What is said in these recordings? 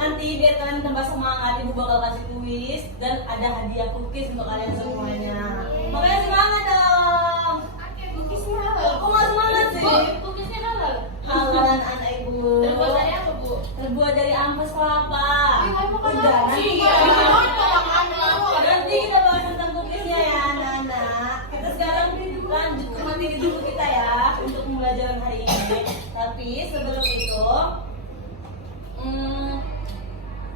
Nanti biar kalian tambah semangat, ibu bakal kasih kuis dan ada hadiah cookies untuk kalian semuanya. Makanya semangat dong. Cookiesnya halal. Kok nggak semangat sih? Cookiesnya halal. Halalan anak ibu. Terbuat dari apa, Bu? Terbuat dari ampas kelapa. Udah nanti kita bahas tentang cookiesnya ya anak-anak. Kita sekarang lanjut ke materi dulu kita ya untuk pembelajaran hari ini. Tapi sebelum itu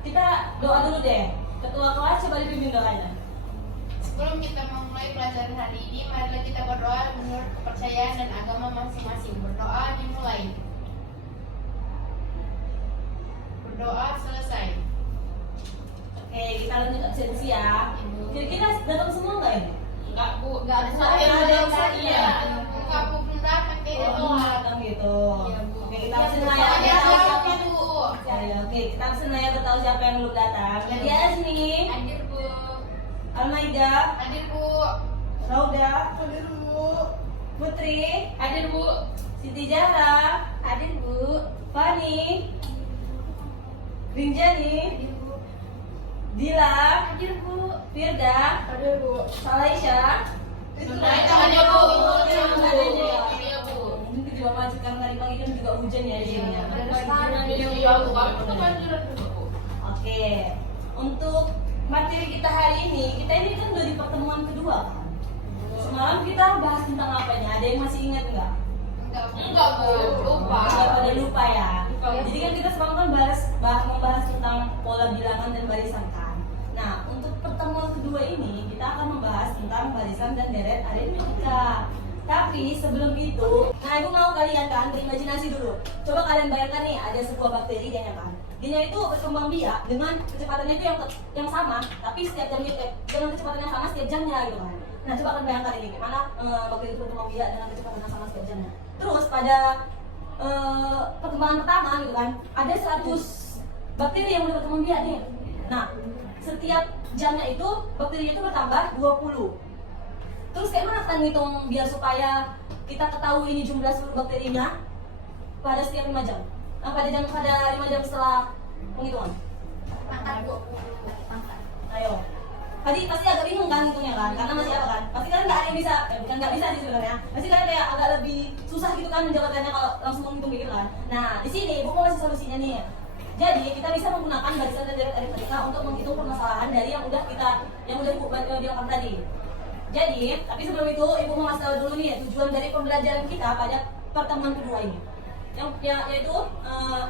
kita doa dulu deh. Ketua kelas coba dipimpin doanya. Sebelum kita memulai pelajaran hari ini, marilah kita berdoa menurut kepercayaan dan agama masing-masing. Berdoa dimulai. Berdoa selesai. Oke, kita lanjut absensi ya. Kira-kira datang semua nggak ini? Enggak, Bu. Enggak ada Nggak ada yang saya. saya. Enggak, Bu, belum datang beda Oh, doa. datang gitu. Iya, Bu. Oke, kita absen lah ya. Iya, Tahu Bu. siapa yang Oke, kita absen lah ya. Tahu siapa yang belum datang. Nadia sini. Hadir, Bu. Almaida, Hadir, Bu. Rauda, hadir Bu. Putri, Hadir, Bu. Siti Zahra, Hadir, Bu. Fani, Rinjani, Hadir, Bu. Dila, Hadir, Bu. Firda, Hadir, Bu. Salaisha. Hadir, Bu. Iya, Bu. Mungkin juga maju karena tadi pagi kan juga hujan ya di sini. Oke, untuk materi kita hari ini, kita ini kan udah di pertemuan kedua kan. Semalam kita bahas tentang apa nih? Ada yang masih ingat nggak? Enggak, Bu. Lupa. Nggak pada lupa ya. Jadi kan kita semalam kan membahas tentang pola bilangan dan barisan kan. Nah, untuk pertemuan kedua ini kita akan membahas tentang barisan dan deret aritmetika. Tapi sebelum itu, nah ibu mau kalian kan berimajinasi dulu. Coba kalian bayangkan nih ada sebuah bakteri dia kan. Dia itu berkembang biak dengan kecepatannya itu yang sama, tapi setiap jamnya dengan kecepatan yang sama setiap jamnya gitu kan. Nah coba kalian bayangkan ini gimana bakteri itu berkembang biak dengan kecepatan yang sama setiap jamnya. Terus pada perkembangan pertama gitu kan, ada 100 bakteri yang udah berkembang biak nih. Nah setiap jamnya itu bakterinya itu bertambah 20. Terus kayak mana kita ngitung biar supaya kita ketahui ini jumlah seluruh bakterinya pada setiap 5 jam? Pada 5 jam setelah penghitungan. Pangkat, Bu. Ayo. Tadi pasti agak bingung kan hitungnya kan? Karena masih apa kan? Pasti kalian nggak ada yang bisa, bukan nggak bisa sih sebenarnya. Pasti kalian kayak agak lebih susah gitu kan menjabarkannya kalau langsung menghitung gitu kan. Nah di sini ibu mau kasih solusinya nih. Jadi kita bisa menggunakan barisan dan deret aritmetika untuk menghitung permasalahan dari yang udah ibu bilangkan tadi. Jadi, tapi sebelum itu ibu mau ngasih tahu dulu nih tujuan dari pembelajaran kita pada pertemuan kedua ini. Yaitu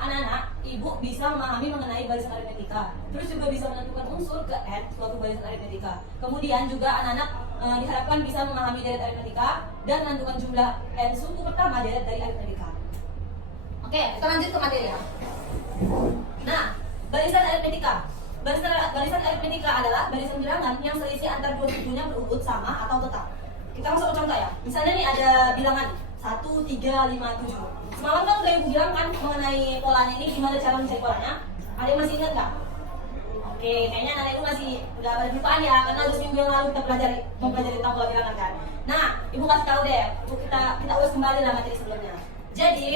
anak-anak ibu bisa memahami mengenai barisan aritmetika, terus juga bisa menentukan unsur ke n suatu barisan aritmetika. Kemudian juga anak-anak diharapkan bisa memahami deret aritmetika dan menentukan jumlah n suku pertama deret dari aritmetika. Oke, kita lanjut ke materi ya. Nah, barisan aritmetika. Barisan aritmetika adalah barisan bilangan yang selisih antar dua sukunya berurut sama atau tetap. Kita masuk ke contoh ya. Misalnya nih ada bilangan 1, 3, 5, 7. Semalam kan udah ibu bilang kan mengenai polanya ini, gimana cara mencari polanya. Ada yang masih ingat nggak? Oke, kayaknya anak ibu masih udah pada kelupaan ya, karena udah seminggu yang lalu kita mempelajari tentang pola bilangan kan. Nah, ibu kasih tahu deh, kita ulas kembali lah materi sebelumnya. Jadi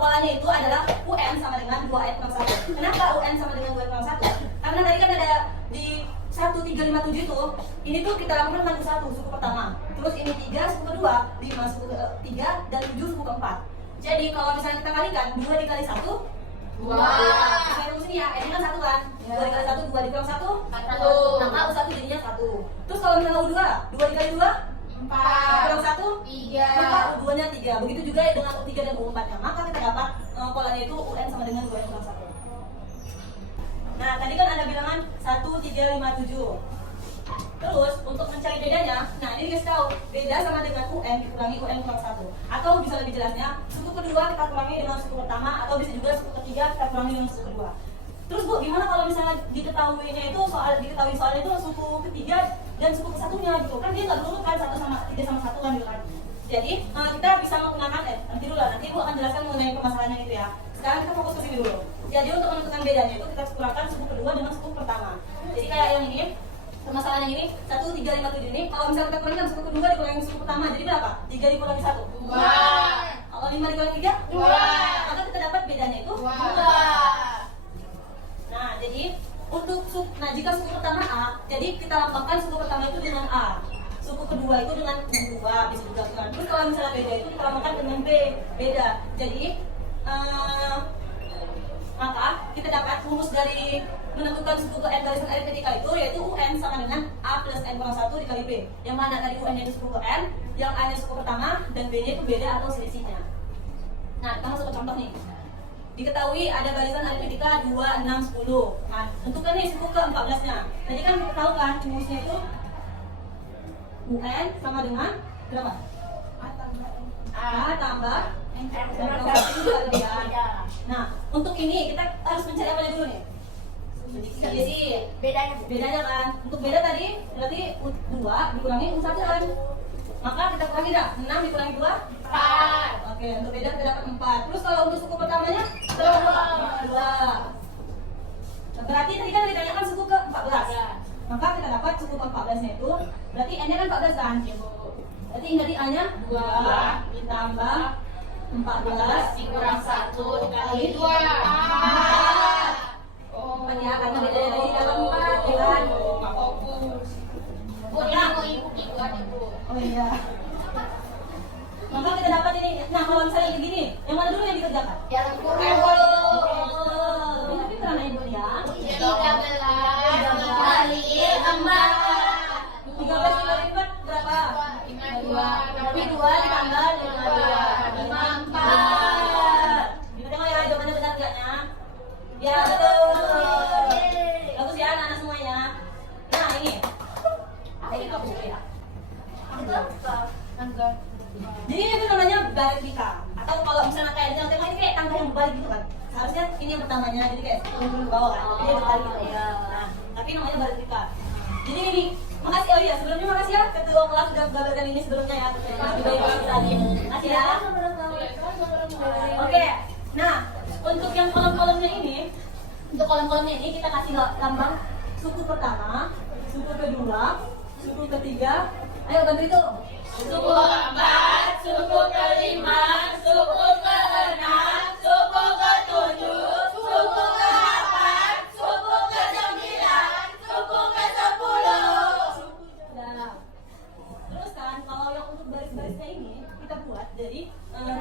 polanya itu adalah UN sama dengan 2N kurang 1. Kenapa UN sama dengan 2N kurang 1? Karena tadi kan ada di 1, 3, 5, 7 itu, ini tuh kita lakukan dengan 1 suku pertama. Terus ini 3 suku kedua, 5 suku ketiga, dan 7 suku keempat. Jadi kalau misalnya kita kalikan 2 dikali 1, 2. Saya tunggu sini ya, ini kan 1 kan. 2 dikali 1, 2 dikurang 1, 1. Maka U1 jadinya 1. Terus kalau misalnya U2, 2 dikali 2, 4 kurang 1, 3. Maka U2 nya 3. Begitu juga dengan U3 dan U4 nya. Maka kita dapat polanya itu UN sama dengan 2N kurang 1. Nah tadi kan ada bilangan 1, 3, 5, 7. Terus untuk mencari bedanya, nah ini dikasih tahu beda sama dengan UN dikurangi UN kurang 1. Atau bisa lebih jelasnya, suku kedua kita kurangi dengan suku pertama, atau bisa juga suku ketiga kita kurangi dengan suku kedua. Terus Bu, gimana kalau misalnya diketahuinya itu diketahui soalnya itu suku ketiga dan suku kesatunya gitu kan, dia nggak dulu kan 1 sama 3 sama 1 kan gitu kan. Jadi kita bisa menggunakan nanti dulu lah, nanti Ibu akan jelaskan mengenai permasalahannya gitu ya. Sekarang kita fokus ke sini dulu. Jadi untuk menentukan bedanya itu kita kurangkan suku kedua dengan suku pertama. Jadi kayak yang ini, permasalahan yang ini 1, 3, 5, 7 ini, kalau misalnya kita kurangkan suku kedua dikurangi suku pertama, jadi berapa? 3 dikurangi 1, 2. Kalau 5 dikurangi 3, 2. Maka kita dapat B jika suku pertama A, jadi kita lambangkan suku pertama itu dengan A. Suku kedua itu dengan U2, bisa juga kan. Terus kalau misalnya beda itu kita lambangkan dengan B, beda. Jadi maka kita dapat rumus dari menentukan suku ke N barisan aritmetika itu yaitu UN sama dengan A plus N kurang 1 dikali B. Yang mana tadi UN itu suku ke N, yang A nya suku pertama, dan B nya itu beda atau selisihnya. Nah, kita masuk ke contoh nih. Diketahui ada barisan aritmetika 2, 6, 10. Nah, tentukan nih suku ke 14 nya. Tadi kan kita tahu kan rumusnya itu UN sama dengan berapa? A tambah N kurang 1 dikali B. Nah, untuk ini kita harus mencari apa dulu nih? Selisih. Bedanya kan. Untuk beda tadi berarti U2 dikurangi U1 kan. Maka kita kurangi dah. 6 dikurangi 2 4. Oke, untuk beda kita dapat 4. Terus kalau untuk suku pertamanya 2. Berarti tadi kan ditanyakan suku ke 14. Maka kita dapat suku ke 14 nya itu berarti N nya kan 14 kan? Berarti dari A nya 2 ditambah 14 dikurang 1 dikali 2. Empat ya, karena bedanya dari dalam 4 ya kan? Oh iya. Maka kita dapat ini. Nah, kalau misalnya kayak gini, yang mana dulu yang dikerjakan? Yang kurang Ini pinteran ibu ya. 13 kali 4. 13 dikali 4 berapa? 52. Tapi 2 ditambah 54. Kita tengok ya jawabannya benar enggaknya? Ya betul. Bagus ya anak-anak semuanya. Nah ini. Ini kamu dulu ya. Itu tangga. Jadi ini tuh namanya baritrika. Atau kalau misalnya kayak di tema ini kayak tangga yang berbalik gitu kan. Seharusnya ini yang pertamanya, jadi kayak turun ke bawah kan. Jadi dia berbalik gitu. Nah, tapi namanya baritrika. Jadi ini, makasih oh iya sebelumnya makasih ya ketua kelas sudah menggambarkan ini sebelumnya ya. Makasih ya. Oke. Nah, untuk yang kolom-kolomnya ini, untuk kolom-kolomnya ini kita kasih lambang suku pertama, suku kedua, suku ketiga. Ayo bantu itu. Suku keempat, suku kelima, suku keenam, suku ketujuh, suku ke-8, suku ke-9, suku ke-10. Nah, terus kan kalau yang untuk baris-barisnya ini kita buat dari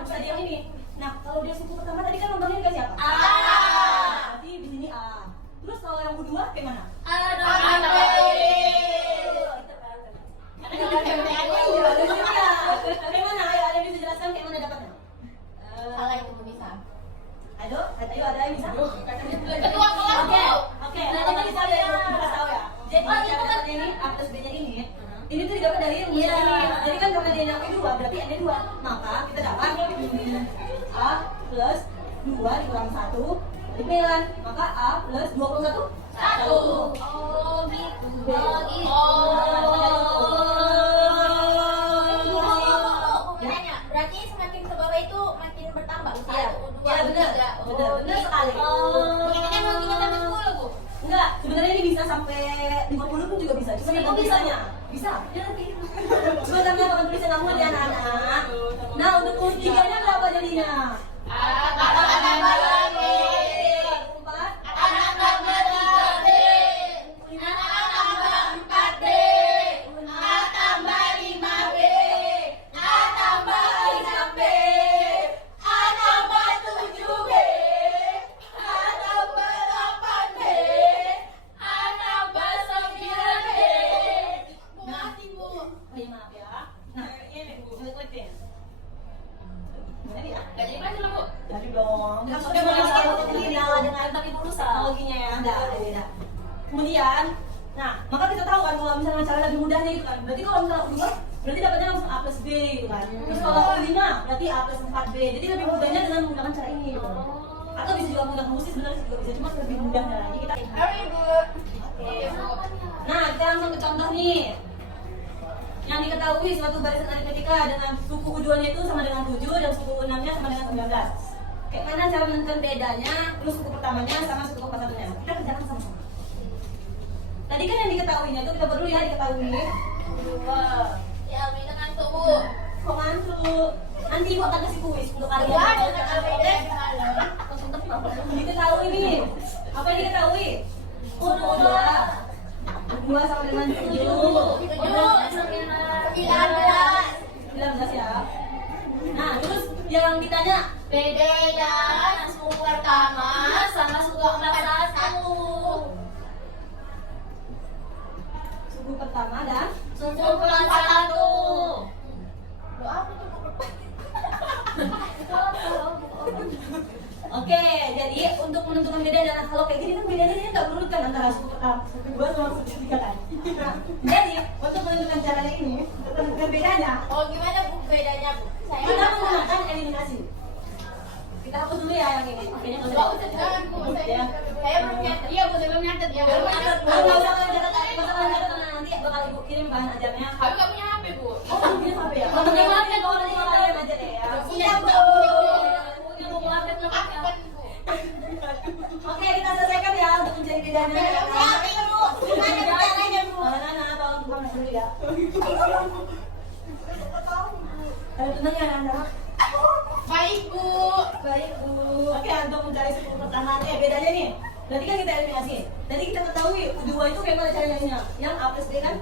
tadi yang ini. Nah, kalau dia suku pertama tadi kan lambangnya ke siapa? A. Berarti di sini A. Terus kalau yang kedua kayak mana? Kayak mana? Ayo ada yang bisa jelaskan kayak mana dapatnya? Salah itu bisa. Ayo ada yang bisa? Ketua kelas Oke, Bu. oke. Nah, jadi saya kasih tahu ya. Jadi catatan ini A plus B-nya ini tuh didapat dari rumus ini. Jadi kan karena dia yang kedua berarti N nya 2. Maka kita dapat A plus 2 dikurang 1 dipilih. Maka A plus 21 1. Oh gitu. Nanya, berarti semakin ke bawah itu makin bertambah. Iya, benar sekali. Ini kan mau 3 sampai 10 Bu. Enggak, sebenarnya ini bisa sampai 50 pun juga bisa. Cuma tergantung tulisannya. Bisa. Ya nanti. Cuma tergantung tulisan kamu ya anak-anak. Nah, untuk U3 nya berapa jadinya? Maaf ya. Nah, ini klik deh. Jadi ya. Gak jadi maju lah Bu. Jadi dong. Kan sudah dengan tapi teknologinya ya. Enggak, beda. Kemudian, nah, maka kita tahu kan kalau misalnya cara lebih mudahnya itu kan. Berarti kalau misalnya U2 berarti dapatnya langsung A plus B gitu kan. Terus kalau U5 berarti A plus 4B. Jadi lebih mudahnya dengan menggunakan cara ini gitu. Atau bisa juga menggunakan rumus sebenarnya juga bisa, cuma lebih mudah caranya. Kita Bu. Oke Bu. Nah, kita langsung ke contoh nih. Yang diketahui suatu barisan aritmetika dengan suku U2-nya itu sama dengan 7 dan suku U6-nya sama dengan 19. Kayak mana cara menentukan bedanya, terus suku pertamanya sama suku ke-1-nya. Kita kerjakan sama-sama. Tadi kan yang diketahuinya itu kita perlu ya diketahui. Ya, Almina ngantuk Bu. Kok ngantuk? Nanti ibu akan kasih kuis untuk kalian. Diketahui nih. Apa yang diketahui? U2 suku pertama sama suku kelas 1. Suku pertama dan suku kelas 1. Lo apa tuh? Oke, jadi untuk menentukan beda dan kalau kayak gini kan bedanya dia nggak berurut kan antara suku pertama, suku dua sama suku tiga kan. Nah, jadi untuk menentukan caranya ini, untuk menentukan bedanya, Oh gimana Bu bedanya Bu? Saya kita menggunakan eliminasi. Kita hapus dulu ya yang ini. Oke, nggak usah jangan Bu. Saya belum nyatet. Iya Bu, saya belum nyatet ya. Belum nyatet. Nggak usah nyatet, karena nanti bakal ibu kirim bahan ajarnya. Aku nggak punya HP Bu. Oh, belum kirim apa ya? Kalau punya HP, kalau nanti bakal kirim aja deh ya. Iya Bu. Punya buku HP belum Apa ada. Bu? Oke, kita selesaikan ya untuk mencari bedanya. Gimana caranya Bu? Nana, tolong buka dulu ya. Ayo tenang ya, Nana. Baik Bu. Baik, Bu. Oke, untuk mencari suku pertama, bedanya nih. Berarti kan kita eliminasi. Tadi kita ketahui U2 itu kayak mana caranya? Yang A plus B kan?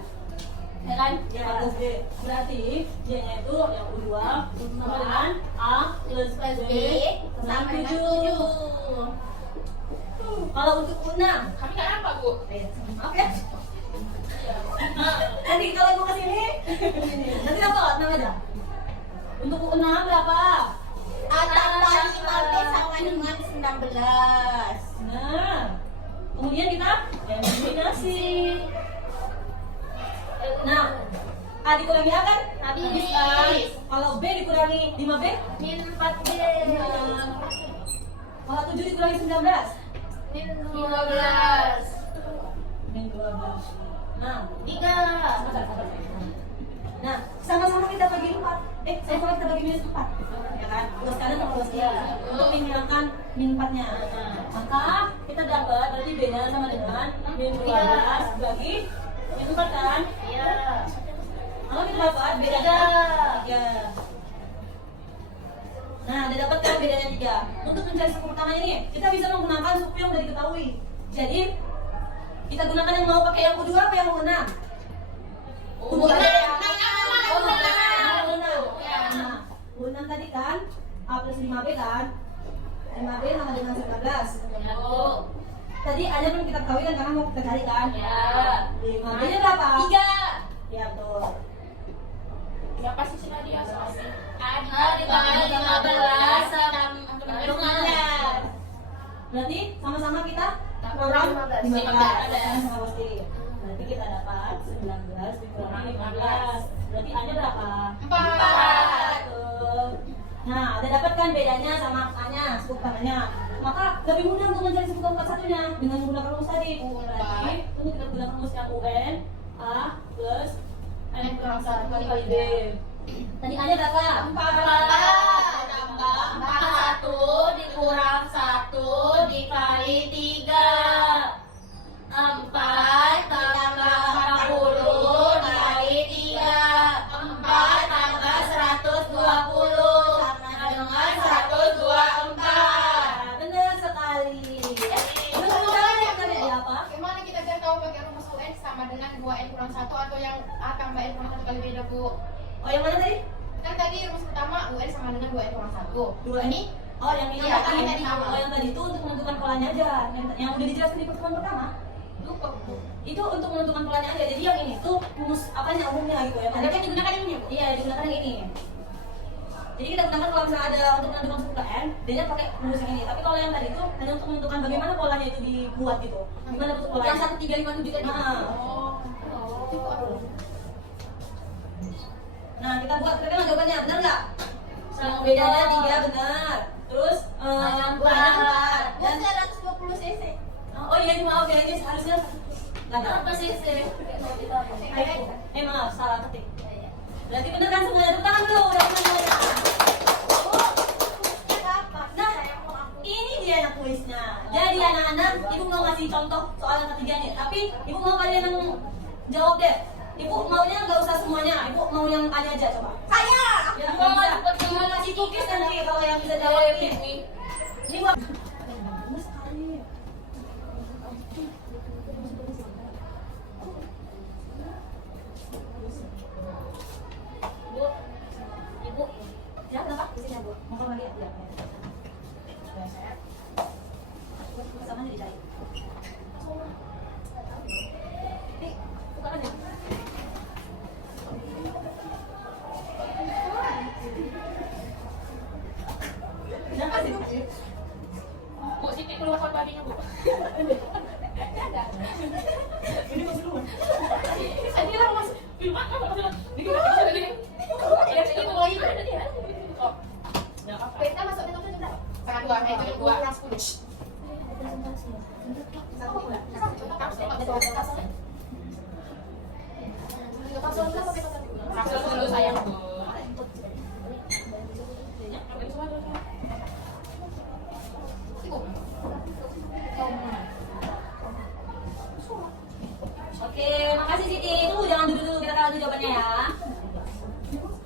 Ya kan? Ya, A plus B. Berarti D-nya itu yang U2 sama dengan A plus B sama 7. Kalau untuk U6, Kami nggak nampak Bu. oke. Nanti kalau ibu kesini, nanti dapat nama aja. Untuk U6 berapa? Tambah 15 sama dengan 19. Nah, kemudian kita eliminasi. Nah, A dikurangi A kan? Habis. kan? Kalau B dikurangi 5B? Min 4B. Nah, kalau 7 dikurangi 19? Min 12. Min 12. Nah, 3. sabar. Nah, sama-sama kita bagi 4. Sama-sama kita bagi minus 4. Ya kan? Terus kanan sama terus kiri. Untuk menghilangkan min 4-nya. Maka kita dapat berarti B-nya sama dengan min 12 bagi min 4 kan? Iya. Kalau kita dapat bedanya 3. Nah, udah dapat kan bedanya 3. Untuk mencari suku pertamanya nih, kita bisa menggunakan suku yang udah diketahui. Jadi, kita gunakan yang mau pakai yang U2 apa yang U6? U6 tadi kan A plus 5B kan? 5B sama dengan 19. Tadi A nya belum kita ketahui kan karena mau kita cari kan? 5B nya berapa? 3. Ya betul. Berapa sih sih tadi ya? Ada dibagi 15 sama 15. Berarti sama-sama kita kurang 15. Sama pasti. Berarti kita dapat 19 dikurang 15. Berarti A-nya berapa? 4. Betul. Nah, udah dapat kan bedanya sama A-nya, suku pertamanya. Maka lebih mudah untuk mencari suku keempat satunya dengan menggunakan rumus tadi. Berarti ini kita gunakan rumus yang UN A plus N kurang 1 kali B. Tadi A-nya berapa? 4 tambah 41 dikurang 1 dikali 3. 4 tambah 40 dikali 3. 4 tambah 120 sama dengan 124. Benar sekali. Apa? Gimana kita biar tahu pakai rumus UN sama dengan 2N kurang 1 atau yang A tambah N kurang 1 kali beda Bu? Oh, yang mana tadi? Kan tadi rumus pertama UN sama dengan 2N kurang 1. Dua Ini Oh, yang ini Iya, yang tadi sama. yang tadi itu untuk menentukan polanya aja. Yang udah dijelaskan di pertemuan pertama. lupa Bu. Itu untuk menentukan polanya aja. Jadi yang ini tuh rumus apanya umumnya gitu ya. Ada yang digunakan yang ini Bu? Iya, digunakan yang ini. Jadi kita gunakan kalau misalnya ada untuk menentukan suku N, dia pakai rumus yang ini. Tapi kalau yang tadi itu hanya untuk menentukan bagaimana polanya itu dibuat gitu. Gimana bentuk polanya? Yang 1357 tadi. Nah. Nah, kita buat kira-kira jawabannya benar nggak? Yang bedanya 3 benar. Terus yang 4 dan 120 cc. oh iya ini maaf ya ini seharusnya nggak ada. Berapa cc? Maaf salah ketik. Berarti benar kan semuanya? Tepuk tangan dulu udah benar semuanya. Nah, ini dia anak kuisnya. Jadi anak-anak, ibu mau ngasih contoh soal yang ketiga nih. Tapi ibu mau kalian yang jawab deh. Ibu maunya nggak usah semuanya. Ibu mau yang A-nya aja coba. Saya. Ya, bisa. Tinggal kasih cookies nanti kalau yang bisa jawab ini. Ini buat. Bagus sekali. Bu, ibu, ya kenapa? Di sini bu. Mau kembali ya? Ya. babinya Bu. Ini masih luar. Saya kira mau masuk film apa maksudnya? Ini kita masuk lagi. Ya itu lagi ada dia. Oh. Enggak apa-apa. Kita masuk dengan berapa? Setengah 2. Itu 2 kurang 10. Kapsul dulu sayang Bu. Oke, makasih Siti. Tunggu jangan duduk dulu, kita tahu jawabannya ya.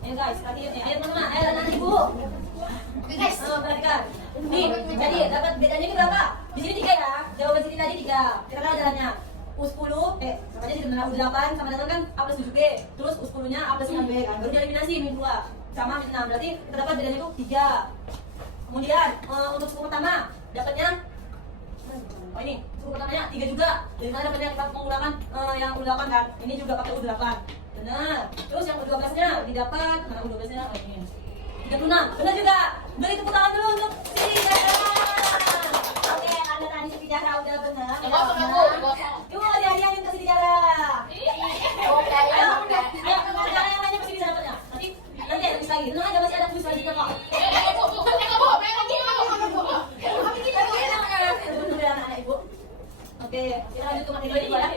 Ayo guys, lagi ya. Ayo teman-teman, ayo nanti Ibu. Guys, perhatikan. Nih, jadi dapat bedanya ini berapa? Di sini 3 ya. Jawaban Siti tadi 3. Kita tahu jalannya. U10, sama aja sebenarnya U8 sama dengan kan A plus 7B. Terus U10-nya A plus 9B kan. Baru eliminasi min 2 sama min 6. Berarti kita dapat bedanya itu 3. Kemudian untuk suku pertama dapatnya oh ini suku pertamanya 3 juga. Dari mana dapatnya kita menggunakan yang U8 kan? Ini juga pakai U8. Benar. Terus yang U12-nya didapat, mana U12-nya? Oh ini. 36. Benar juga. Beri tepuk tangan dulu untuk Siti Zahra. Oke, Anda tadi Siti Zahra udah benar. Yuk, hadiah-hadiahin ke Siti Zahra. Oke, Ayo, teman-teman yang lainnya pasti bisa dapatnya. Nanti ada kuis lagi. Tenang aja, masih ada kuis lagi kok. Anak-anak Ibu. Oke, kita lanjut ke materi kedua ya.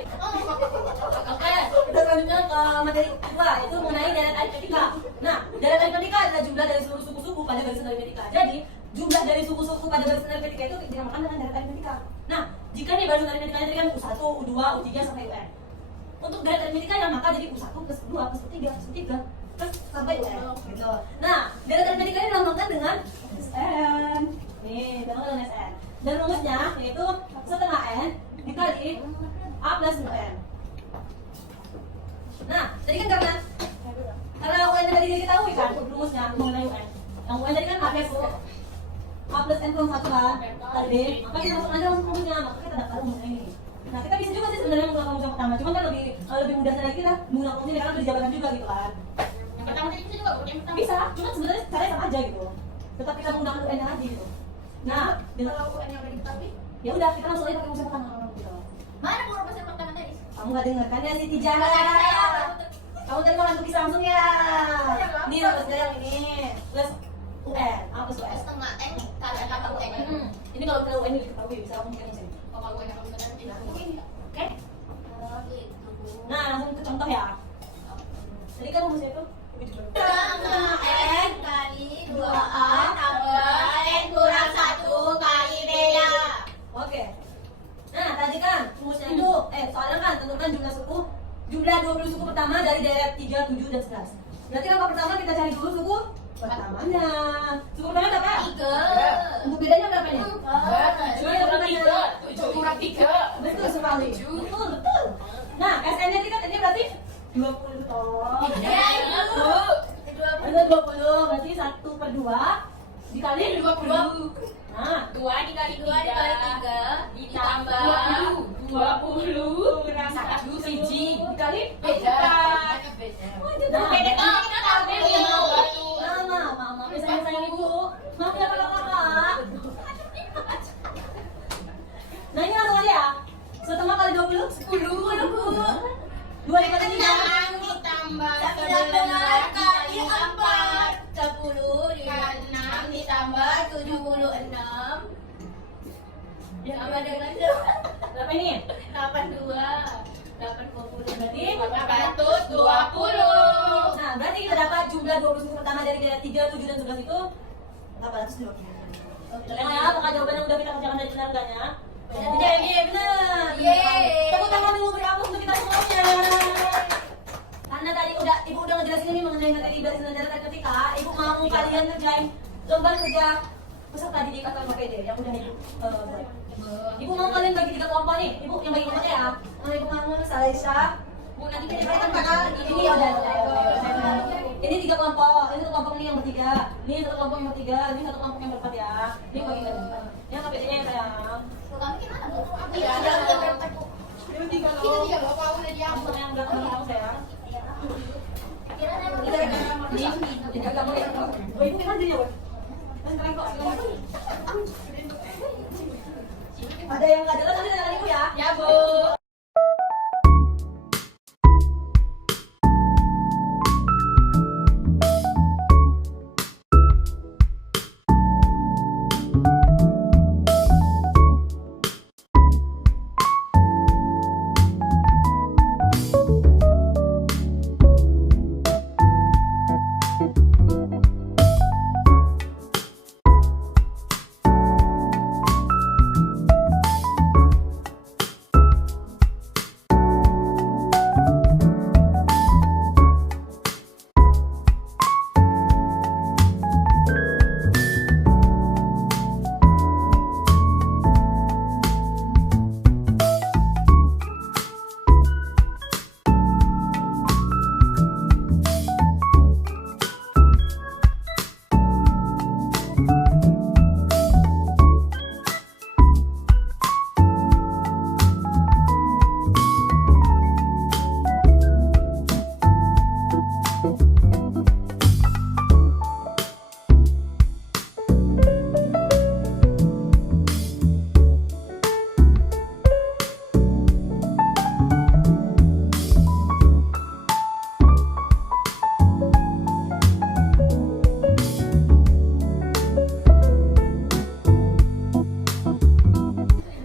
Oke, kita selanjutnya ke materi kedua, yaitu mengenai deret aritmetika. Nah, deret aritmetika adalah jumlah dari seluruh suku-suku pada barisan aritmetika. Jadi, jumlah dari suku-suku pada barisan aritmetika itu dinamakan dengan deret aritmetika. Nah, jika nih barisan aritmetikanya tadi kan U1, U2, U3 sampai UN. Untuk deret aritmetika yang maka jadi U1 plus U2 plus U3 plus U3 plus sampai UN. Gitu. Nah, deret aritmetika ini dinamakan dengan SN. Nih, dinamakan dengan SN. Dan rumusnya yaitu setengah N dikali A plus UN. Nah, tadi kan karena UN tadi diketahui kan rumusnya mengenai UN. Yang UN tadi kan A plus N kurang 1 kan kali B. Maka kita masuk aja langsung rumusnya, maka kita dapat rumusnya ini. Nah, kita bisa juga sih sebenarnya menggunakan rumus yang pertama, cuman kan lebih mudah lagi kita menggunakan rumus ini karena udah dijabarkan juga gitu kan. Yang pertama tadi bisa juga yang pertama. Bisa, cuman sebenarnya caranya sama aja gitu. Tetap kita menggunakan UN lagi gitu. Nah, dengan Kalau UN yang udah diketahui, ya udah kita langsung aja pakai rumus yang pertama gitu. mana Bu rumus yang pertama tadi? Kamu gak denger kan ya Siti Zahra? Kamu tadi mau langsung langsung ya? Ini rumusnya yang ini plus UN, A plus UN. Setengah N kali kata UN. Ini kalau kita UN diketahui bisa kamu mungkin sini. Oh, kalau UN aku benar Oke? Nah, langsung ke contoh ya. Tadi kan rumusnya itu setengah N kali 2A tambah N kurang 1 kali B ya. Oke. Nah, tadi kan rumusnya itu soalnya kan tentukan jumlah 20 suku pertama dari deret 3, 7 dan 11. Berarti langkah pertama kita cari dulu suku pertamanya. Suku pertama berapa? 3. Untuk bedanya berapa nih? 7 kurang 3. Betul sekali. Betul, betul. Nah, SN-nya tadi berarti 20 toh. Ya, itu. Ada 20, berarti 1/2 dikali 20. Nah, 2 dikali 3 ditambah 20 kurang 1 siji dikali beda. Nah, Beda kan kita tahu ya mau baru. Mama, sayang ibu. Maaf ya kakak. Nah, ini langsung aja ya. 1 kali 20, 10. 2 dikali 3. Ditambah 19 kali 4 10 dengan 6 ditambah 76 ditambah dengan Berapa ini? 82 80 Berarti 820. Nah, berarti kita dapat jumlah 20 suku pertama dari deret 3, 7 dan 11 itu 820. Kalian ya, apakah jawabannya udah kita kerjakan dari benar enggaknya? Iya, benar. Yeay. Tepuk tangan dulu beri aplaus untuk kita semuanya. Karena tadi Ibu udah ngejelasin ini mengenai materi barisan deret aritmetika, Ibu mau kalian ngerjain lembar kerja peserta didik atau LPD yang udah Ibu buat. Ibu mau kalian bagi 3 kelompok nih. Ibu yang bagi kelompoknya ya. Ibu mau Salisa. Bu nanti kita berikan bakal ini ya udah. Ini 3 kelompok. Ini satu kelompok ini yang bertiga. Ini satu kelompok yang bertiga. Ini satu kelompok yang berempat ya. Ini bagikan. Yang KPD-nya ya sayang. Kami gimana Bu? Iya, ada berapa? Ini 3 loh. Kita 3 loh, kalau udah diambil. Yang belakang kamu sayang. Ini agak mau ya. Oh, Ibu kan dia, Wak. Kan keren kok. ada yang nggak jelas nanti dengan ibu ya. Ya, Bu.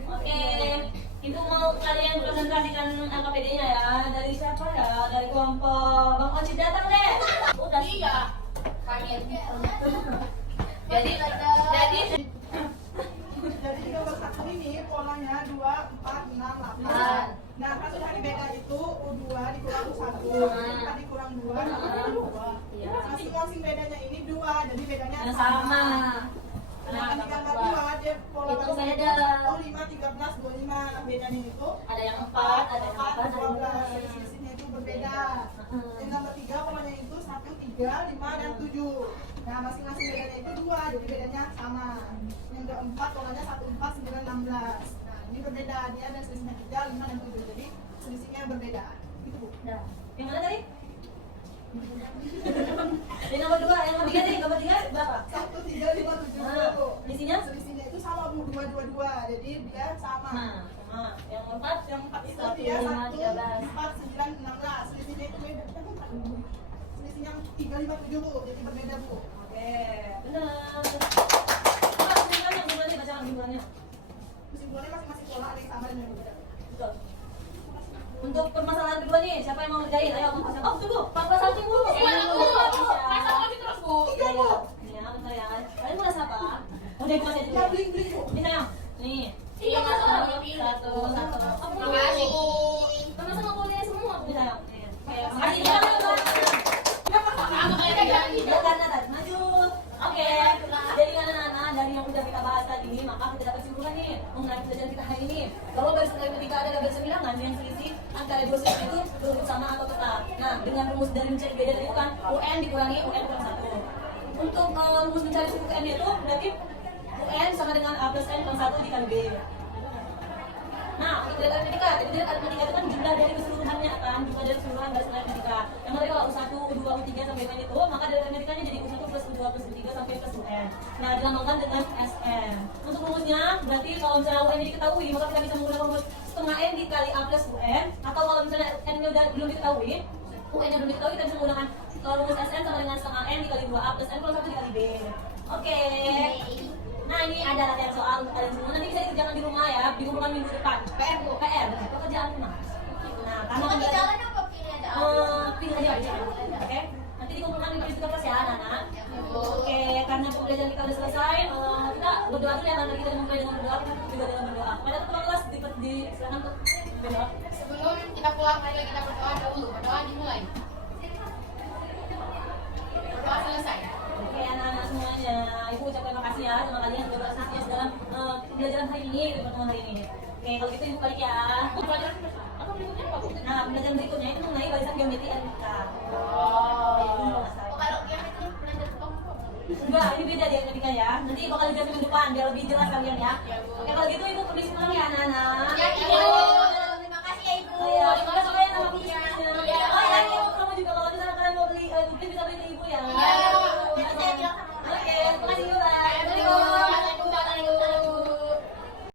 Oke, ibu mau kalian presentasikan LKPD-nya ya. Dari siapa ya? Dari kelompok Bang Ocit datang deh. Udah Iya. Kaget. Jadi Jadi gambar satu ini polanya 2, 4, 6, 8. Nah, kalau yang beda itu U2 dikurang U1, tadi kurang 2, kurang 2. Iya. Masing-masing bedanya ini 2, jadi bedanya yang sama. Nah, di gambar 2 dia pola Itu baru beda. 5, 13, 25. Nah, bedanya itu Ada yang 4, ada yang 4, ada yang 12. Selisihnya itu berbeda. Yang gambar 3 polanya itu 1, 3, 5, dan 7. Nah, masing-masing bedanya itu 2, jadi bedanya sama. Yang keempat polanya 1, 4, 9, 16. Nah, ini berbeda, dia ada selisihnya 3, 5, dan 7. Jadi selisihnya berbeda. Itu Bu. Nah, yang mana tadi? Yang nomor 2, yang nomor 3 nih, nomor 3 berapa? 1, 3, 5, 7. Nah, isinya? Selisihnya itu sama Bu, 2, 2, 2. Jadi dia sama. Nah, sama. Yang nomor 4, Yang 4 itu 1, dia 5, 1, 13. 4, 9, 16. Selisihnya itu beda. Selisihnya 3, 5, 7 Bu. Jadi berbeda Bu. Oke, benar. Apa kesimpulannya? Kesimpulannya bacakan kesimpulannya. Kesimpulannya masing-masing pola ada yang sama dan yang berbeda. Betul. Untuk permasalahan kedua nih, siapa yang mau ngerjain? Ayo, oh tunggu, Papa salting dulu. Masa lagi terus, Bu. Iya, iya. Nih, ya, bentar ya. Kalian mau rasa apa? Udah gue kasih dulu. Ya, bling-bling Bu. Ini sayang. Nih. Iya, Mas. Satu. Oh, Makasih, Bu. sama-sama boleh semua. Ini sayang. Nih. Kayak Makasih makasih, ya, Bu. Sama kayak tadi. Tidak karena tadi maju. Oke. Jadi karena dari yang sudah kita bahas tadi, maka kita dapat simpulkan nih mengenai pelajaran kita hari ini bahwa barisan aritmetika ada label semilangan yang selisih antara dua selisih itu berurut sama atau tetap. Nah, dengan rumus dari mencari beda tadi kan UN dikurangi UN kurang 1. Untuk rumus mencari suku N itu berarti UN sama dengan A plus N kurang 1 dikali B. Nah, untuk dari aritmetika, jadi dari aritmetika itu kan jumlah dari keseluruhannya kan, jumlah dari keseluruhan barisan aritmetika. Yang tadi kalau U1, U2, U3 sampai dengan itu, maka dari aritmetikanya jadi U1 plus U2 plus U3 sampai plus UN. Nah, dilambangkan dengan SN. Untuk rumusnya, berarti kalau misalnya UN ini diketahui, maka kita bisa menggunakan rumus setengah N dikali A plus UN. Atau kalau misalnya N-nya belum diketahui, UN-nya belum diketahui, kita bisa menggunakan rumus SN sama dengan setengah N dikali 2A plus N plus 1 dikali B. Oke. Nah, ini ada latihan soal untuk kalian semua. Nanti bisa dikerjakan di rumah ya, dikumpulkan minggu depan. PR, Bu. PR, pekerjaan rumah. Nah, karena pilih aja aja. Oke? Nanti dikumpulkan di peristiwa kelas ya, Nana. Oke, karena pembelajaran kita udah selesai, kita berdoa dulu ya, karena kita memulai dengan berdoa, kita tutup juga dengan berdoa. Pada teman kelas di silakan tuh berdoa. Sebelum kita pulang, mari kita berdoa dulu. Berdoa dimulai. Berdoa selesai. Oke, anak-anak semuanya, Ibu ucapkan makasih ya sama kalian yang sudah beraktivitas dalam pembelajaran hari ini, pertemuan hari ini. Oke, kalau gitu Ibu balik ya. Pelajaran apa berikutnya, Pak, Bu? Nah, pembelajaran berikutnya itu mengenai barisan geometri aritmetika. Kalau dia itu belajar ke kamu, Pak. Enggak, ini beda dia ketika ya. Nanti bakal dijelasin minggu depan biar lebih jelas kalian ya. Ya, Bu. Oke, kalau gitu Ibu permisi pulang ya anak-anak. Ya, Ibu.